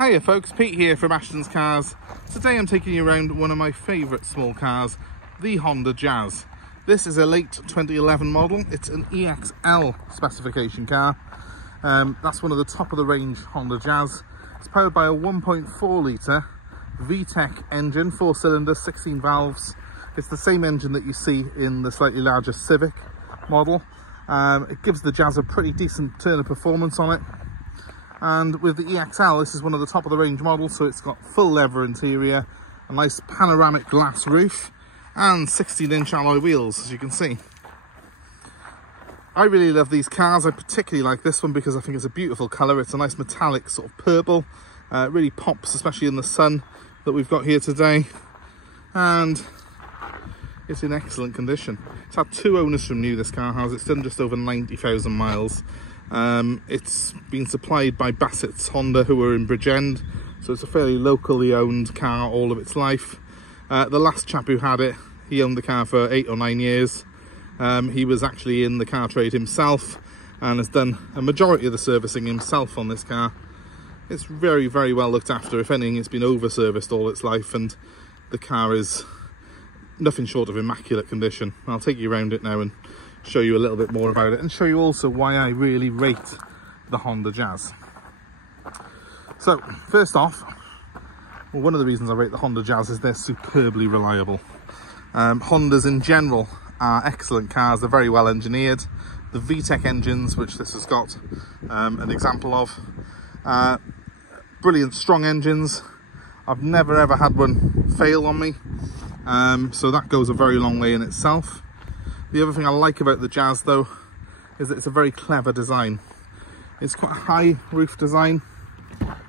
Hiya folks, Pete here from Ashton's Cars. Today I'm taking you around one of my favourite small cars, the Honda Jazz. This is a late 2011 model. It's an EXL specification car. That's one of the top of the range Honda Jazz. It's powered by a 1.4 litre I-VTEC engine, 4 cylinders, 16 valves. It's the same engine that you see in the slightly larger Civic model. It gives the Jazz a pretty decent turn of performance on it. And with the EXL, this is one of the top of the range models, so it's got full leather interior, a nice panoramic glass roof, and 16-inch alloy wheels, as you can see. I really love these cars. I particularly like this one because I think it's a beautiful colour. It's a nice metallic sort of purple. It really pops, especially in the sun that we've got here today. And it's in excellent condition. It's had 2 owners from new, this car has. It's done just over 90,000 miles. It's been supplied by Bassett's Honda, who are in Bridgend, so it's a fairly locally owned car all of its life. The last chap who had it, he owned the car for 8 or 9 years. He was actually in the car trade himself and has done a majority of the servicing himself on this car. It's very, very well looked after. If anything, it's been over serviced all its life, and the car is nothing short of immaculate condition. I'll take you around it now and show you a little bit more about it, and show you also why I really rate the Honda Jazz. So first off, well, one of the reasons I rate the Honda Jazz is they're superbly reliable. Hondas in general are excellent cars. They're very well engineered. The I-VTEC engines, which this has got an example of, brilliant strong engines. I've never ever had one fail on me, so that goes a very long way in itself. The other thing I like about the Jazz though is that it's a very clever design. It's quite a high roof design,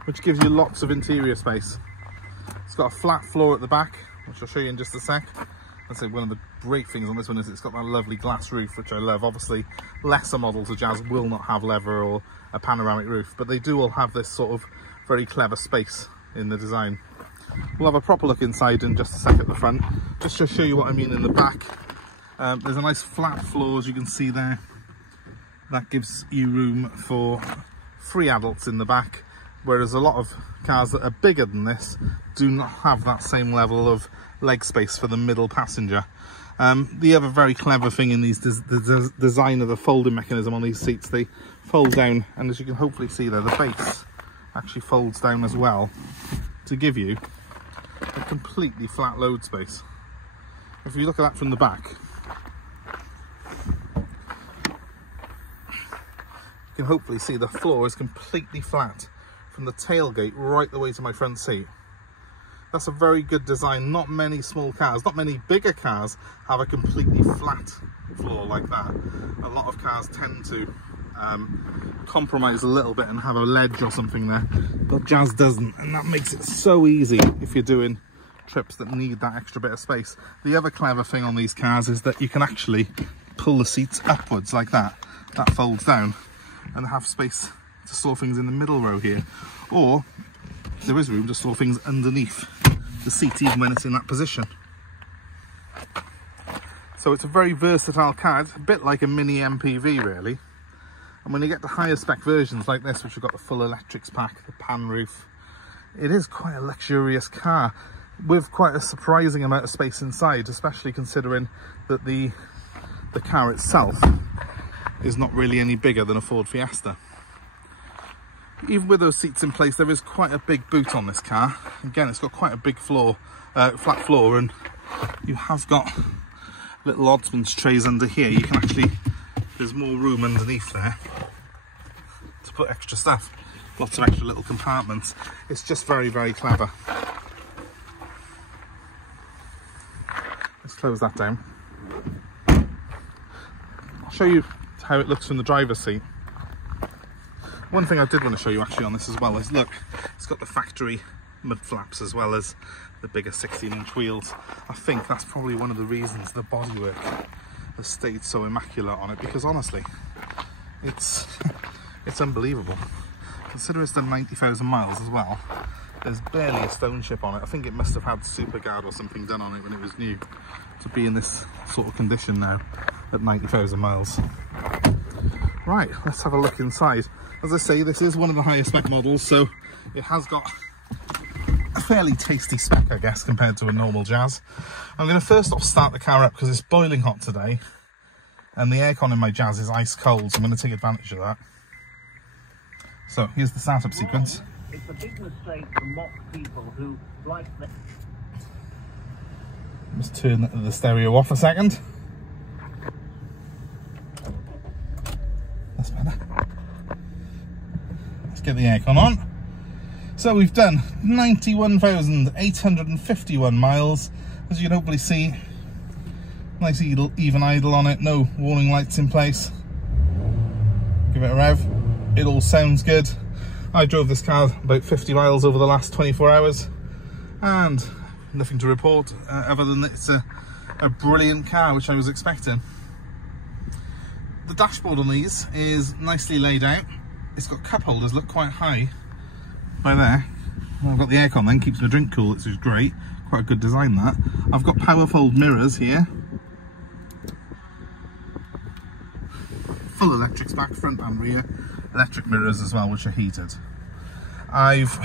which gives you lots of interior space. It's got a flat floor at the back, which I'll show you in just a sec. I'd say one of the great things on this one is it's got that lovely glass roof, which I love. Obviously lesser models of Jazz will not have leather or a panoramic roof, but they do all have this sort of very clever space in the design. We'll have a proper look inside in just a sec at the front, just to show you what I mean in the back. There's a nice flat floor, as you can see there. That gives you room for 3 adults in the back, whereas a lot of cars that are bigger than this do not have that same level of leg space for the middle passenger. The other very clever thing in these the design of the folding mechanism on these seats, they fold down, and as you can hopefully see there, the base actually folds down as well to give you a completely flat load space. If you look at that from the back, you can hopefully see the floor is completely flat from the tailgate right the way to my front seat. That's a very good design. Not many small cars, not many bigger cars have a completely flat floor like that. A lot of cars tend to compromise a little bit and have a ledge or something there, but Jazz doesn't, and that makes it so easy if you're doing trips that need that extra bit of space. The other clever thing on these cars is that you can actually pull the seats upwards like that. That folds down, and have space to store things in the middle row here, or there is room to store things underneath the seat even when it's in that position. So it's a very versatile car. It's a bit like a mini MPV really. And when you get to higher spec versions like this, which have got the full electrics pack, the pan roof, it is quite a luxurious car with quite a surprising amount of space inside, especially considering that the car itself is not really any bigger than a Ford Fiesta. Even with those seats in place, there is quite a big boot on this car. Again, it's got quite a big floor, flat floor, and you have got little oddsman's trays under here. You can actually, there's more room underneath there to put extra stuff. Lots of extra little compartments. It's just very, very clever. Let's close that down. I'll show you how it looks from the driver's seat. One thing I did want to show you actually on this as well is, look, it's got the factory mud flaps as well as the bigger 16-inch wheels. I think that's probably one of the reasons the bodywork has stayed so immaculate on it, because honestly, it's unbelievable. Consider it's done 90,000 miles as well. There's barely a stone chip on it. I think it must have had Superguard or something done on it when it was new to be in this sort of condition now at 90,000 miles. Right, let's have a look inside. As I say, this is one of the higher spec models, so it has got a fairly tasty spec, I guess, compared to a normal Jazz. I'm going to first off start the car up because it's boiling hot today, and the aircon in my Jazz is ice cold, so I'm going to take advantage of that. So here's the startup sequence. It's a big mistake to mock people who like the... Just turn the stereo off a second. That's better. Let's get the aircon on. So we've done 91,851 miles. As you can hopefully see, nice even idle on it, no warning lights in place. Give it a rev. It all sounds good. I drove this car about 50 miles over the last 24 hours and nothing to report other than that it's a brilliant car, which I was expecting. The dashboard on these is nicely laid out. It's got cup holders, look quite high by there. I've got the aircon then, keeps my drink cool, which is great. Quite a good design that. I've got power fold mirrors here. Full electrics back, front and rear. Electric mirrors as well, which are heated. I've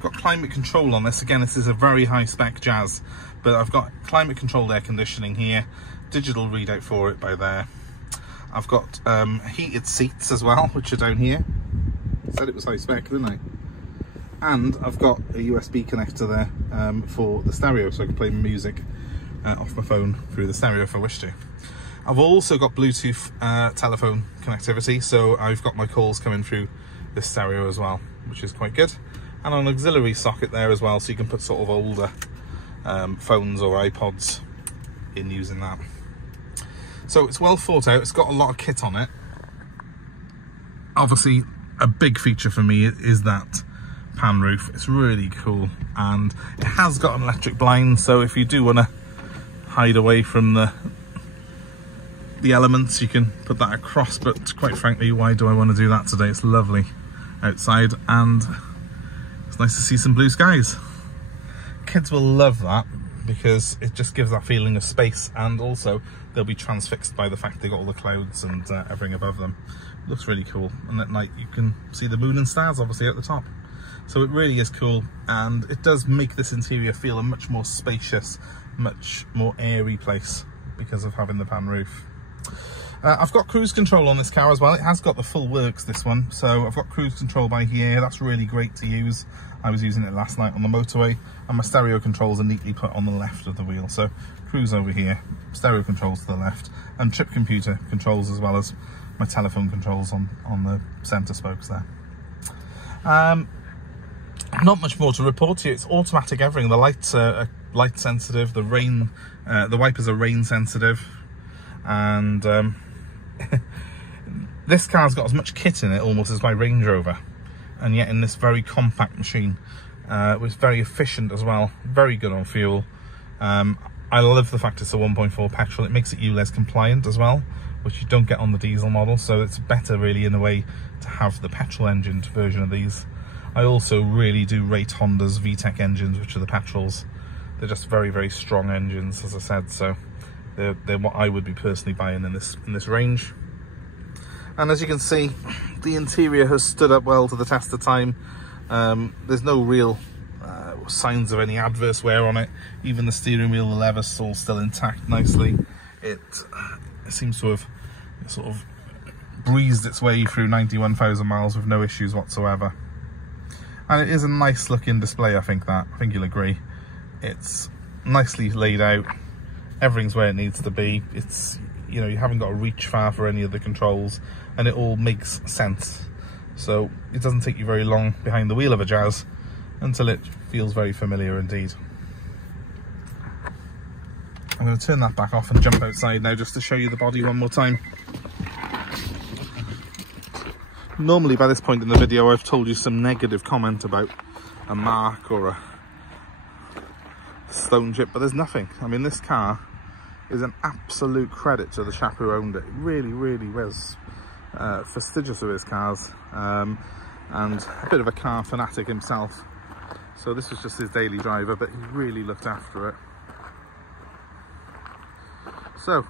got climate control on this. Again, this is a very high spec Jazz, but I've got climate controlled air conditioning here, digital readout for it by there. I've got heated seats as well, which are down here. I said it was high spec, didn't I? And I've got a USB connector there for the stereo, so I can play music off my phone through the stereo if I wish to. I've also got Bluetooth telephone connectivity, so I've got my calls coming through this stereo as well, which is quite good. And an auxiliary socket there as well, so you can put sort of older phones or iPods in using that. So it's well thought out, it's got a lot of kit on it. Obviously, a big feature for me is that pan roof. It's really cool, and it has got an electric blind, so if you do want to hide away from the elements, you can put that across, but quite frankly, why do I want to do that today? It's lovely outside and it's nice to see some blue skies. Kids will love that because it just gives that feeling of space, and also they'll be transfixed by the fact they got all the clouds and everything above them. It looks really cool, and at night you can see the moon and stars obviously at the top. So it really is cool, and it does make this interior feel a much more spacious, much more airy place because of having the pan roof. I've got cruise control on this car as well. It has got the full works, this one, so I've got cruise control by here. That's really great to use. I was using it last night on the motorway, and my stereo controls are neatly put on the left of the wheel. So cruise over here, stereo controls to the left, and trip computer controls as well as my telephone controls on the centre spokes there. Not much more to report to you. It's automatic everything. The lights are light sensitive, the wipers are rain sensitive, and this car's got as much kit in it almost as my Range Rover, and yet in this very compact machine. It was very efficient as well, very good on fuel. I love the fact it's a 1.4 petrol. It makes it ULEZ compliant as well, which you don't get on the diesel model, so it's better really in a way to have the petrol engined version of these. I also really do rate Honda's VTEC engines, which are the petrols. They're just very, very strong engines, as I said, so they're what I would be personally buying in this range. And as you can see, the interior has stood up well to the test of time. There's no real signs of any adverse wear on it. Even the steering wheel, the lever's all still intact nicely. It seems to have sort of breezed its way through 91,000 miles with no issues whatsoever. And it is a nice looking display, I think you'll agree. It's nicely laid out. Everything's where it needs to be. It's, you know, you haven't got to reach far for any of the controls, and it all makes sense. So it doesn't take you very long behind the wheel of a Jazz until it feels very familiar indeed. I'm going to turn that back off and jump outside now just to show you the body one more time. Normally by this point in the video I've told you some negative comment about a mark or a stone chip, but there's nothing. I mean, this car is an absolute credit to the chap who owned it. It really, really was fastidious with his cars, and a bit of a car fanatic himself. So this was just his daily driver, but he really looked after it. So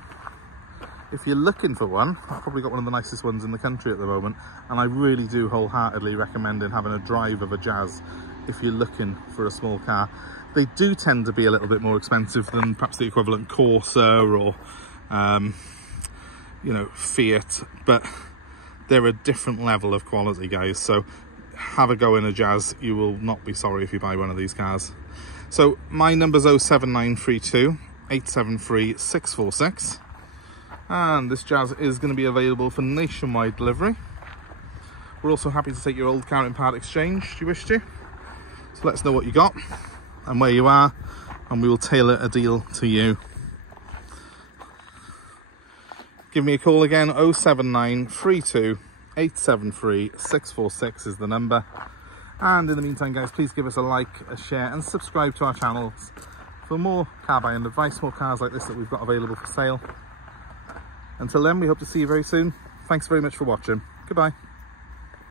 if you're looking for one, I've probably got one of the nicest ones in the country at the moment, and I really do wholeheartedly recommend having a drive of a Jazz if you're looking for a small car. They do tend to be a little bit more expensive than perhaps the equivalent Corsa or you know, Fiat, but they're a different level of quality, guys. So have a go in a Jazz. You will not be sorry if you buy one of these cars. So my number's 07932 873 646, and this Jazz is going to be available for nationwide delivery. We're also happy to take your old car in part exchange if you wish to. So let us know what you got and where you are, and we will tailor a deal to you. Give me a call again. 07932 873 646 is the number. And in the meantime, guys, please give us a like, a share, and subscribe to our channels for more car buying advice, more cars like this that we've got available for sale. Until then, we hope to see you very soon. Thanks very much for watching. Goodbye.